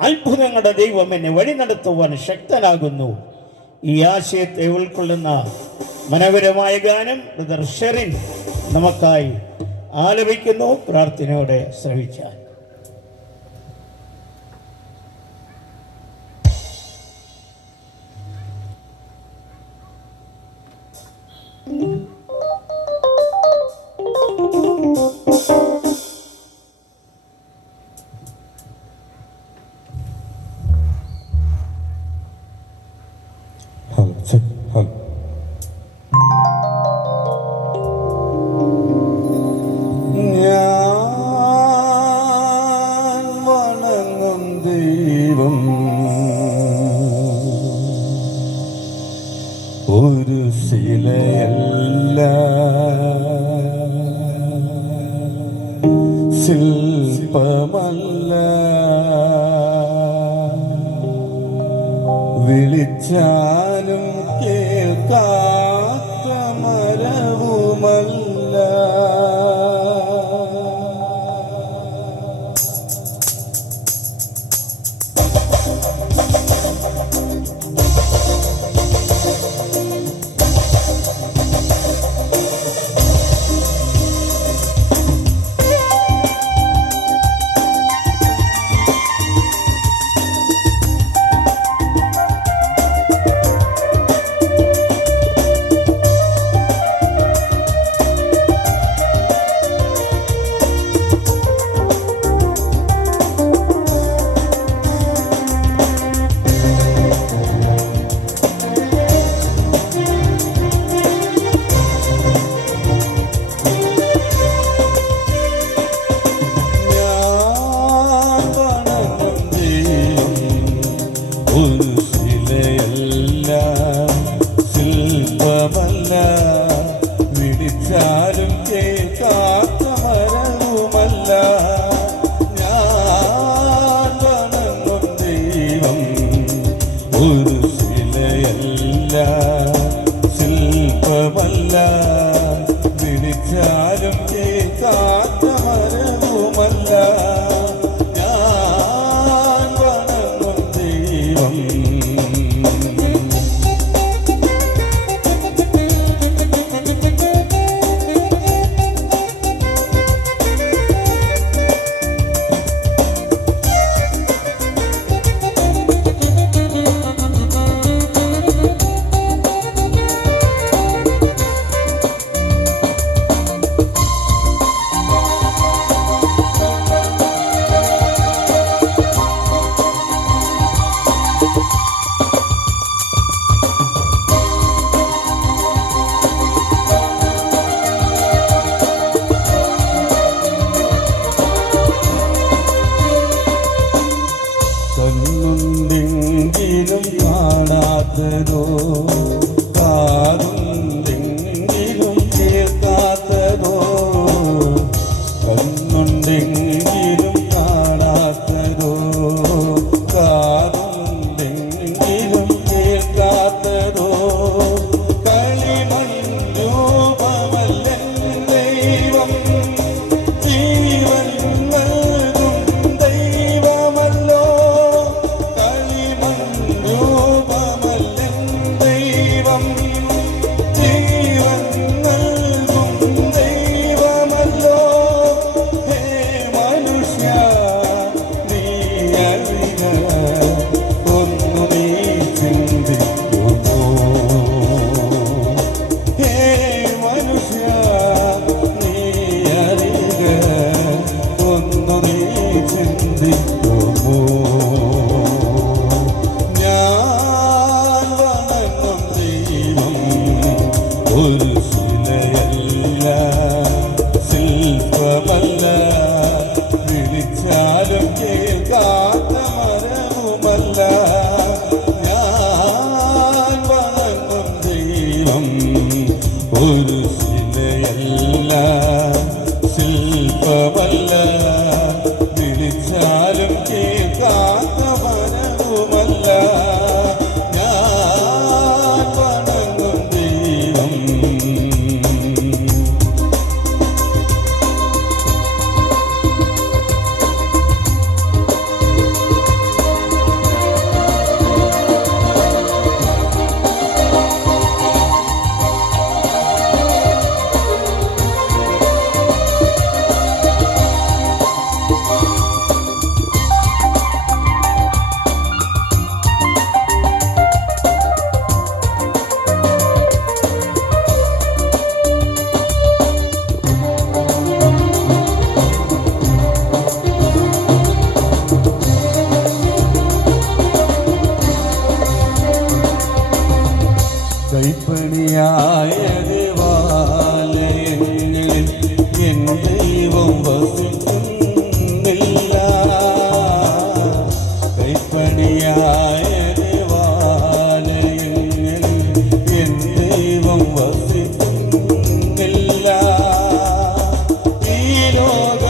അത്ഭുതങ്ങളുടെ ദൈവം എന്നെ വഴി നടത്തുവാൻ ശക്തനാകുന്നു. ഈ ആശയത്തെ ഉൾക്കൊള്ളുന്ന മനോഹരമായ ഗാനം ബ്രദർ ഷെറിൻ നമുക്കായി ആലപിക്കുന്നു. പ്രാർത്ഥനയോടെ ശ്രമിച്ചാൽ ശില്പമല്ല. വിളിച്ചാലും കേൾക്കാത്ത മരവുമല്ല. ഒരു ശിലയല്ല വിളിച്ചാലും കേൾക്കാത്ത ഞാൻ വണങ്ങും ദൈവം ഒരു ശിലയല്ല ശില്പമല്ല വിളിച്ചാലും കേൾക്കാത്ത മരവുമല്ല. ഞാൻ വണങ്ങും ദൈവം ഒരു logo.